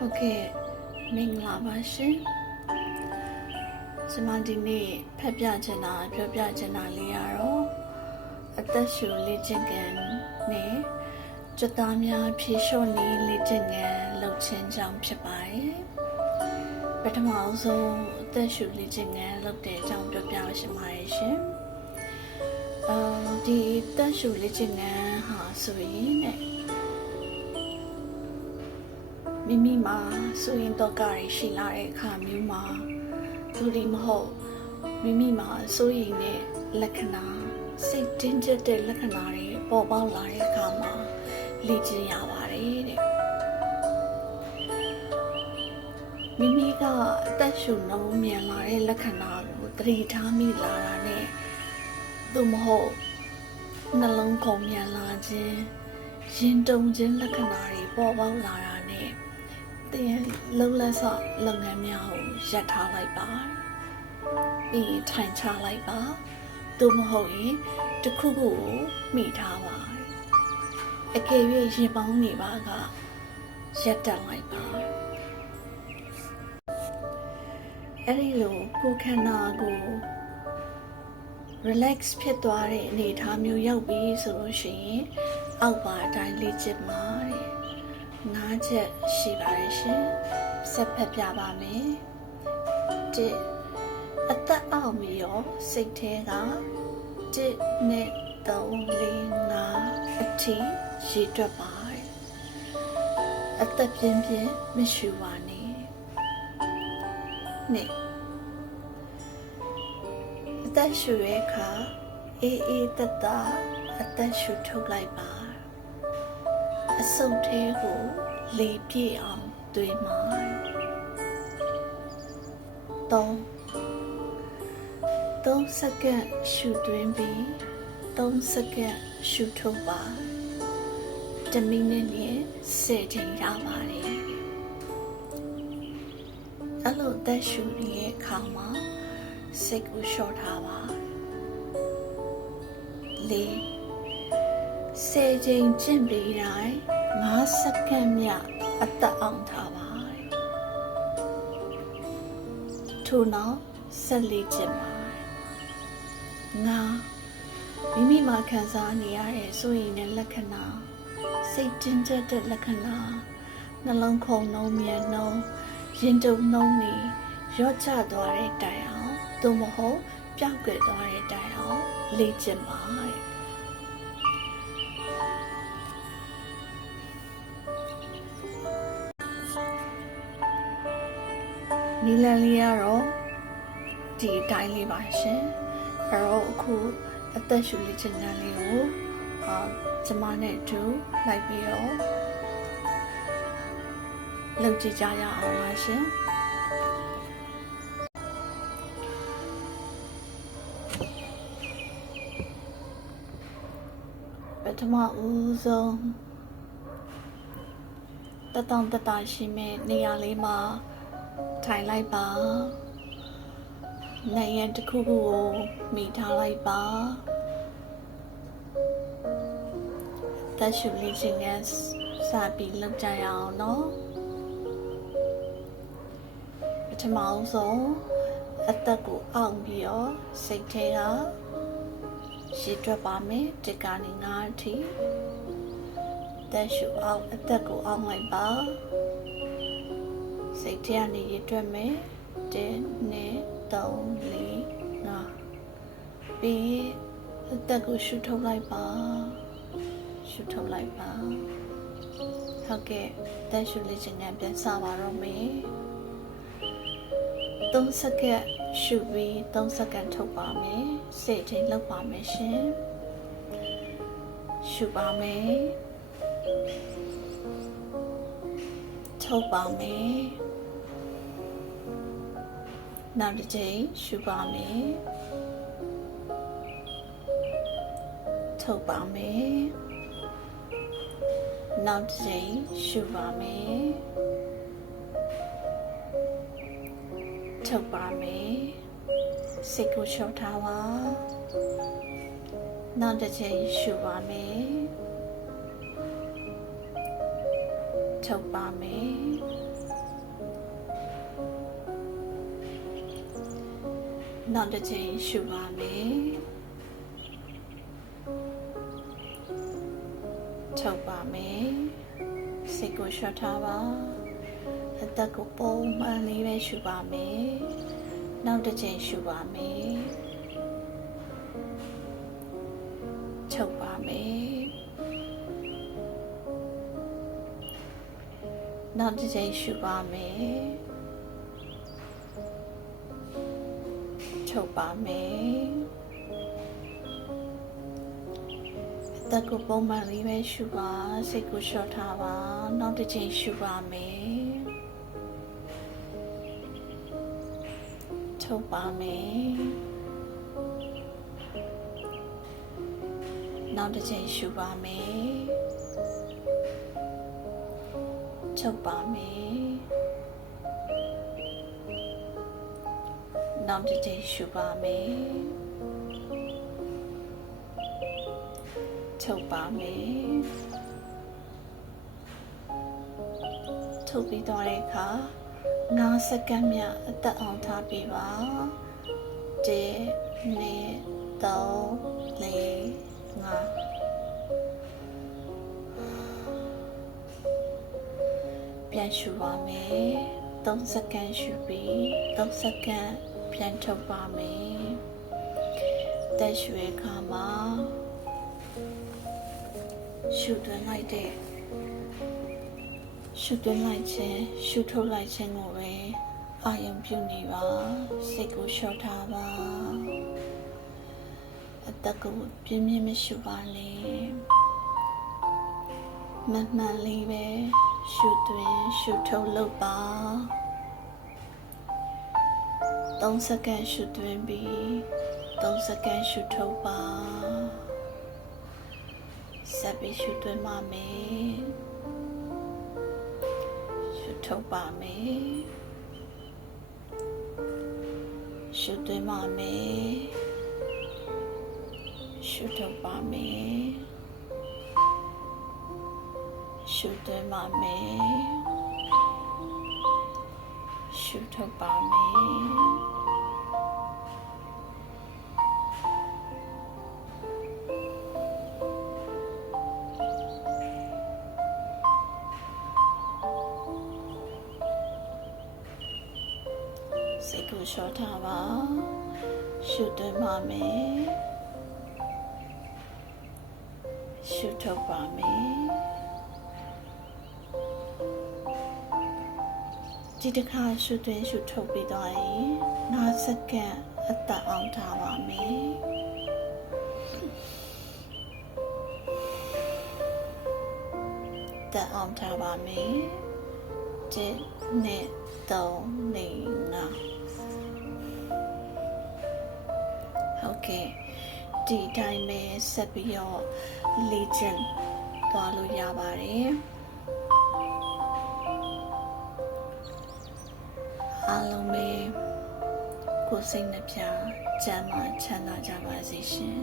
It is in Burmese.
ဟုတ်ကဲ့မင်္ဂလာပါရှင်ကျွန်မဒီနေ့ဖတ်ပြချင်တာပြောပြချင်တာလေးရတော့အသက်ရှူလေ့ကျင့်ခန်းနဲ့ကြွသားများဖြေလျှော့နည်းလေ့ကျင့်ခန်းလုပ်ခြင်းကြောင့်ဖြစ်ပါတယ်ပထမအဆုံးအသက်ရှူလေ့ကျင့်ခန်းလုပ်တဲ့အကြောင်းပြောပြရှင်ပါတယ်ရှင်အဲဒီအသက်ရှူလေ့ကျင့်ခန်းဟာဆိုရင်တဲ့ မိမိမှာစိုးရင်တော့ကရရှိလာတဲ့အခါမျိုးမှာလူဒီမဟုတ်မိမိမှာစိုးရင်တဲ့လက္ခဏာစိတ်တင်းကျပ်တဲ့လက္ခဏာတွေပေါ်ပေါက်လာတဲ့အခါမှာလေ့ကျင့်ရပါတယ်တဲ့မိမိကအသက်ရှူနှုံးမြန်လာတဲ့လက္ခဏာကိုသတိထားမိလာတာနဲ့သို့မဟုတ်နှလုံးခုန်မြန်လာခြင်းရင်တုန်ခြင်းလက္ခဏာတွေပေါ်ပေါက်လာတာနဲ့ တင်လုံးလက်ဆော့လုပ်ငန်းများကိုရပ်ထားလိုက်ပါပြီးရင်ထိုင်ချလိုက်ပါသို့မဟုတ်ရင်တစ်ခုခုကိုမိထားပါအကယ်၍ရင်ပေါင်းနေပါကရပ်တက်လိုက်ပါအဲ့ဒီလိုကိုယ်ခန္ဓာကို relax ဖြစ်သွားတဲ့အနေအထားမျိုးရောက်ပြီဆိုလို့ရှိရင်အောက်ပါအတိုင်းလေ့ကျင့်ပါ တဲ့ငါးချက်ရှိပါတယ်ရှင်ဆက်ဖက်ပြပါမယ်တစ်အသက်အောက်မီရောစိတ်ထဲကတစ်နဲ့သုံးလေးငါးအထိရေတွက်ပါတဲ့အသက်ပြင်းပြင်းမရှူပါနဲ့နှစ်အသက်ရှူရဲ့အခါအေးအေးတတအသက်ရှူထုတ်လိုက်ပါအစုပ်သေးကို လေပြည့်အောင်သွေးမှာသုံးသုံးစက္ကန့်ရှူသွင်းပြီးသုံးစက္ကန့်ရှူထုတ်ပါတမိနစ်နဲ့10ချိန်ရပါတယ်အဲ့လိုသက်ရှူရဲ့အခါမှာစိတ်ကိုလျှော့ထားပါလေးဆယ်ချိန်ကျင့်ပြီးတိုင်း 5စက္ကန့်မြအသက်အောင်ထားပါထို့နောက်ဆက်လေးကျင့်ပါငါမိမိမှာခံစားနေရတဲ့စိုးရိမ်တဲ့လက္ခဏာစိတ်တင်းကျပ်တဲ့လက္ခဏာနှလုံးခုန်နှုံးမြန်နှုံးရင်တုန်နှုံးနေရော့ချသွားတဲ့တိုင်အောင်သို့မဟုတ်ပျောက်ကွယ်သွားတဲ့တိုင်အောင်လေ့ကျင့်ပါ နီလန်လေးကတော့ဒီအတိုင်းလေးပါရှင်အဲ့တော့အခုအသက်ရှူလေ့ကျင့်ခန်းလေးကိုအာကျမနဲ့အတူလိုက်ပြီးတော့လုပ်ကြည့်ကြရအောင်ပါရှင်ပထမဦးဆုံးတတောင်တတရှိမဲ့နေရာလေးမှာ ထိုင်လိုက်ပါနေရတစ်ခုခုကိုမိထားလိုက်ပါတက်ရှူလေးချင်းကစပြီးလောက်ကြရအောင်နော်ပထမဆုံးအသက်ကိုအောင့်ပြီးတော့စိတ်ထဲကရှည်တွက်ပါမယ်ဒီကနေငါးအထိတက်ရှူအောင်အသက်ကိုအောင့်လိုက်ပါ စိတ်ထဲကနေရတွက်မယ်1 2 3 4 5ပြီးအသက်ကိုရှူထုတ်လိုက်ပါရှူထုတ်လိုက်ပါဟုတ်ကဲ့တက်ရှူလေးချင်ပြန်ပြန်စပါတော့မယ်3စက္ကန့်ရှူပြီး3စက္ကန့်ထုတ်ပါမယ်စိတ်ထိလောက်ပါမယ်ရှင်ရှူပါမယ်ထုတ်ပါမယ် နောက်တစ်ချိန်ရှူပါမယ်ထုတ်ပါမယ်နောက်တစ်ချိန်ရှူပါမယ်ထုတ်ပါမယ်စိတ်ကိုချောထားပါနောက်တစ်ချိန်ရှူပါမယ်ထုတ်ပါမယ် နောက်တစ်ချိန်ရှုပါမယ်ထုတ်ပါမယ်စိတ်ကိုရှော့ထားပါအသက်ကိုပုံမှန်လေးပဲရှုပါမယ်နောက်တစ်ချိန်ရှုပါမယ်ထုတ်ပါမယ်နောက်တစ်ချိန်ရှုပါမယ် ထုတ်ပါမယ်အသက်ကိုပုံမှန်လေးပဲရှုပါစိတ်ကိုလျှော့ထားပါနောက်တစ်ချိန်ရှုပါမယ်ထုတ်ပါမယ်နောက်တစ်ချိန်ရှုပါမယ်ထုတ်ပါမယ် နောက်တစ်ချိန်ရှုပါမယ်ထုတ်ပါမယ်ထုတ်ပြီးတော့တဲ့အခါ9စက္ကန့်မြအသက်အောင်ထားပြီးပါ1 2 3 4 5ပြန်ရှူပါမယ်3စက္ကန့်ရှူပြီး3စက္ကန့် ပြန်ထုတ်ပါမယ်တက်ရွှေခါမှာရှူသွင်းလိုက်တဲ့ရှူသွင်းလိုက်ခြင်းရှူထုတ်လိုက်ခြင်းကိုပဲအာရုံပြုနေပါစိတ်ကိုလျှော့ထားပါအသက်ကိုပြင်းပြင်းမရှူပါနဲ့မမှန်လေးပဲရှုသွင်းရှုထုတ်လုပ်ပါ 3စက္ကန့်ရှုသွင်းပြီး3စက္ကန့်ရှုထုတ်ပါဆက်ပြီးရှုသွင်းပါမယ်ရှုထုတ်ပါမယ်ရှုသွင်းပါမယ်ရှုထုတ်ပါမယ်ရှုသွင်းပါမယ် ရှုထုတ်ပါမယ်စိတ်ကိုလျှော့ထားပါရှုသွင်းပါမယ်ရှုထုတ်ပါမယ် ဒီတစ်ခါရှုသွင်းရှုထုတ်ပြီးသွားရင်နောက်စက္ကန့်အသက်အောင်ထားပါမယ်တက်အောင်ထားပါမယ်တစ်နှစ်သုံးလေးငါဟုတ်ကဲ့ဒီအတိုင်းပဲဆက်ပြီးတော့လေ့ကျင့်သွားလို့ရပါတယ် အားလုံးပဲကိုယ်စိတ်နှပြချမ်းသာချမ်းသာကြပါစေရှင်